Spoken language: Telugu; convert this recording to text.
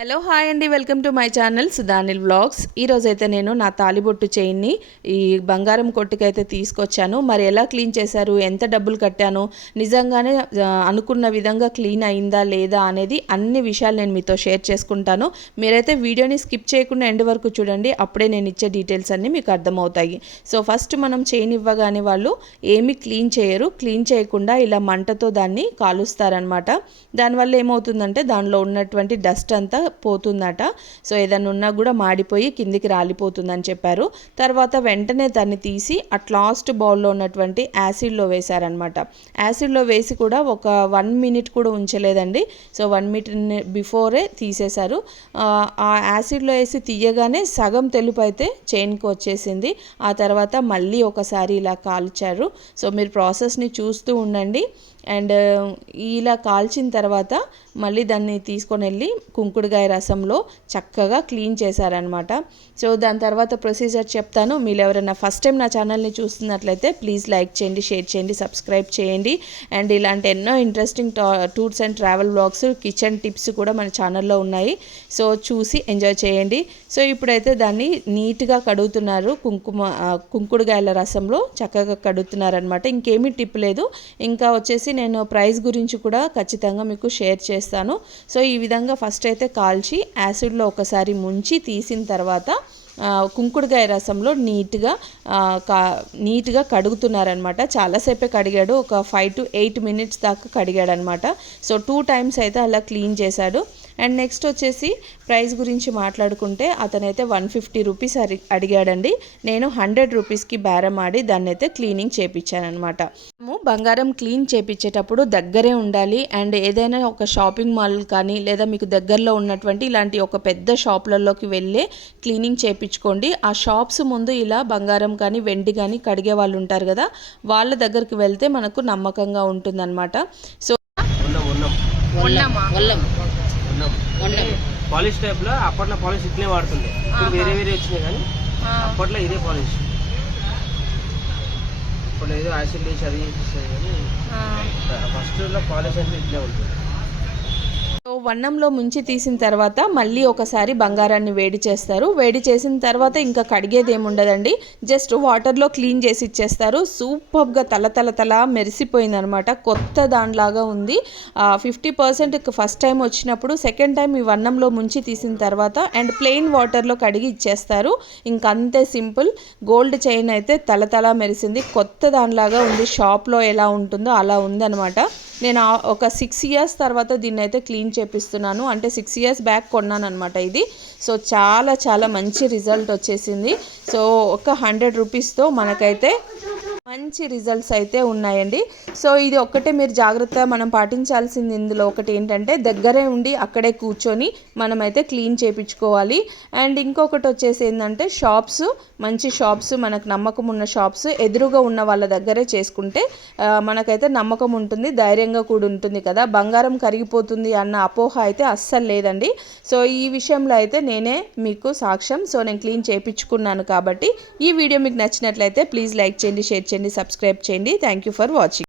హలో హాయ్ అండి, welcome to my channel Sudhanil vlogs. ఈరోజైతే నేను నా తాలిబొట్టు చైన్ని ఈ బంగారం కొట్టుకైతే తీసుకొచ్చాను. మరి ఎలా క్లీన్ చేశారు, ఎంత డబ్బులు కట్టాను, నిజంగానే అనుకున్న విధంగా క్లీన్ అయిందా లేదా అనేది అన్ని విషయాలు నేను మీతో షేర్ చేసుకుంటాను. మీరైతే వీడియోని స్కిప్ చేయకుండా ఎండ్ వరకు చూడండి, అప్పుడే నేను ఇచ్చే డీటెయిల్స్ అన్నీ మీకు అర్థమవుతాయి. సో ఫస్ట్ మనం చైన్ ఇవ్వగానే వాళ్ళు ఏమీ క్లీన్ చేయరు, క్లీన్ చేయకుండా ఇలా మంటతో దాన్ని కాలుస్తారనమాట. దానివల్ల ఏమవుతుందంటే దానిలో ఉన్నటువంటి డస్ట్ అంతా పోతుందట. సో ఏదైనా ఉన్నా కూడా మాడిపోయి కిందికి రాలిపోతుందని చెప్పారు. తర్వాత వెంటనే దాన్ని తీసి అట్ లాస్ట్ బౌల్లో ఉన్నటువంటి యాసిడ్లో వేశారనమాట. యాసిడ్లో వేసి కూడా ఒక 1 మినిట్ కూడా ఉంచలేదండి. సో 1 మినిట్ బిఫోరే తీసేశారు. ఆ యాసిడ్లో వేసి తీయగానే సగం తెలుపు అయితే చైన్కి వచ్చేసింది. ఆ తర్వాత మళ్ళీ ఒకసారి ఇలా కాల్చారు. సో మీరు ప్రాసెస్ని చూస్తూ ఉండండి. అండ్ ఇలా కాల్చిన తర్వాత మళ్ళీ దాన్ని తీసుకొని వెళ్ళి కుంకుడుకాయ రసంలో చక్కగా క్లీన్ చేశారనమాట. సో దాని తర్వాత ప్రొసీజర్ చెప్తాను. మీరు ఎవరైనా ఫస్ట్ టైం నా ఛానల్ని చూస్తున్నట్లయితే ప్లీజ్ లైక్ చేయండి, షేర్ చేయండి, సబ్స్క్రైబ్ చేయండి. అండ్ ఇలాంటి ఎన్నో interesting tours and travel vlogs, kitchen tips కూడా మన ఛానల్లో ఉన్నాయి. సో చూసి ఎంజాయ్ చేయండి. సో ఇప్పుడైతే దాన్ని నీట్గా కడుగుతున్నారు. కుంకుడుకాయల రసంలో చక్కగా కడుగుతున్నారనమాట. ఇంకేమీ టిప్ లేదు. ఇంకా వచ్చేసి నేను ప్రైస్ గురించి కూడా ఖచ్చితంగా మీకు షేర్ చేస్తాను. సో ఈ విధంగా ఫస్ట్ అయితే కాల్చి యాసిడ్లో ఒకసారి ముంచి తీసిన తర్వాత కుంకుడుకాయ రసంలో నీట్గా కడుగుతున్నారనమాట. చాలాసేపే కడిగాడు, ఒక 5 to 8 మినిట్స్ దాకా కడిగాడు అనమాట. సో 2 టైమ్స్ అయితే అలా క్లీన్ చేశాడు. అండ్ నెక్స్ట్ వచ్చేసి ప్రైస్ గురించి మాట్లాడుకుంటే అతనైతే 150 రూపీస్ అడిగాడండి. నేను 100 రూపీస్కి బేరం ఆడి దాన్ని అయితే క్లీనింగ్ చేయించాను అనమాట. మేము బంగారం క్లీన్ చేయించేటప్పుడు దగ్గరే ఉండాలి. అండ్ ఏదైనా ఒక షాపింగ్ మాల్ కానీ లేదా మీకు దగ్గరలో ఉన్నటువంటి ఇలాంటి ఒక పెద్ద షాపులలోకి వెళ్ళే క్లీనింగ్ చేయించుకోండి. ఆ షాప్స్ ముందు ఇలా బంగారం కానీ వెండి కానీ కడిగే వాళ్ళు ఉంటారు కదా, వాళ్ళ దగ్గరికి వెళ్తే మనకు నమ్మకంగా ఉంటుందన్నమాట. సో పాలిష్ టైప్ లో అప్పట్లో పాలిష్ ఇట్లే వాడుతుండే, వేరే వేరే వచ్చినాయి కానీ అప్పట్లో ఇదే పాలిష్. అప్పట్లో ఏదో యాసిడ్ వేసి అది కానీ ఫస్ట్ లో పాలిష్ అంటే ఇట్లే ఉంటుంది. సో వన్నంలో ముంచి తీసిన తర్వాత మళ్ళీ ఒకసారి బంగారాన్ని వేడి చేస్తారు. వేడి చేసిన తర్వాత ఇంకా కడిగేది ఏముండదండి, జస్ట్ వాటర్లో క్లీన్ చేసి ఇచ్చేస్తారు. సూపర్గా తల మెరిసిపోయిందనమాట, కొత్త దానిలాగా ఉంది. 50% ఫస్ట్ టైం వచ్చినప్పుడు, సెకండ్ టైం ఈ వన్నంలో ముంచి తీసిన తర్వాత అండ్ ప్లెయిన్ వాటర్లో కడిగి ఇచ్చేస్తారు. ఇంకంతే సింపుల్. గోల్డ్ చైన్ అయితే తల మెరిసింది, కొత్త దానిలాగా ఉంది. షాప్లో ఎలా ఉంటుందో అలా ఉందనమాట. నేను ఒక 6 ఇయర్స్ తర్వాత దీన్ని అయితే క్లీన్ చేపిస్తున్నాను. అంటే 6 ఇయర్స్ బ్యాక్ కొన్నాను అనమాట ఇది. సో చాలా మంచి రిజల్ట్ వచ్చేసింది. సో ఒక 100 రూపీస్తో మనకైతే మంచి రిజల్ట్స్ అయితే ఉన్నాయండి. సో ఇది ఒక్కటే మీరు జాగ్రత్తగా మనం పాటించాల్సింది ఇందులో ఒకటి ఏంటంటే దగ్గరే ఉండి అక్కడే కూర్చొని మనమైతే క్లీన్ చేయించుకోవాలి. అండ్ ఇంకొకటి వచ్చేసి ఏంటంటే మంచి షాప్స్, మనకు నమ్మకం ఉన్న షాప్స్ ఎదురుగా ఉన్న వాళ్ళ దగ్గరే చేసుకుంటే మనకైతే నమ్మకం ఉంటుంది, ధైర్యంగా కూడా ఉంటుంది కదా. బంగారం కరిగిపోతుంది అన్న అపోహ అయితే అస్సలు లేదండి. సో ఈ విషయంలో అయితే నేనే మీకు సాక్ష్యం. సో నేను క్లీన్ చేయించుకున్నాను కాబట్టి. ఈ వీడియో మీకు నచ్చినట్లయితే ప్లీజ్ లైక్ చేయండి, షేర్ చేయండి, సబ్స్క్రైబ్ చేయండి. Thank you for watching.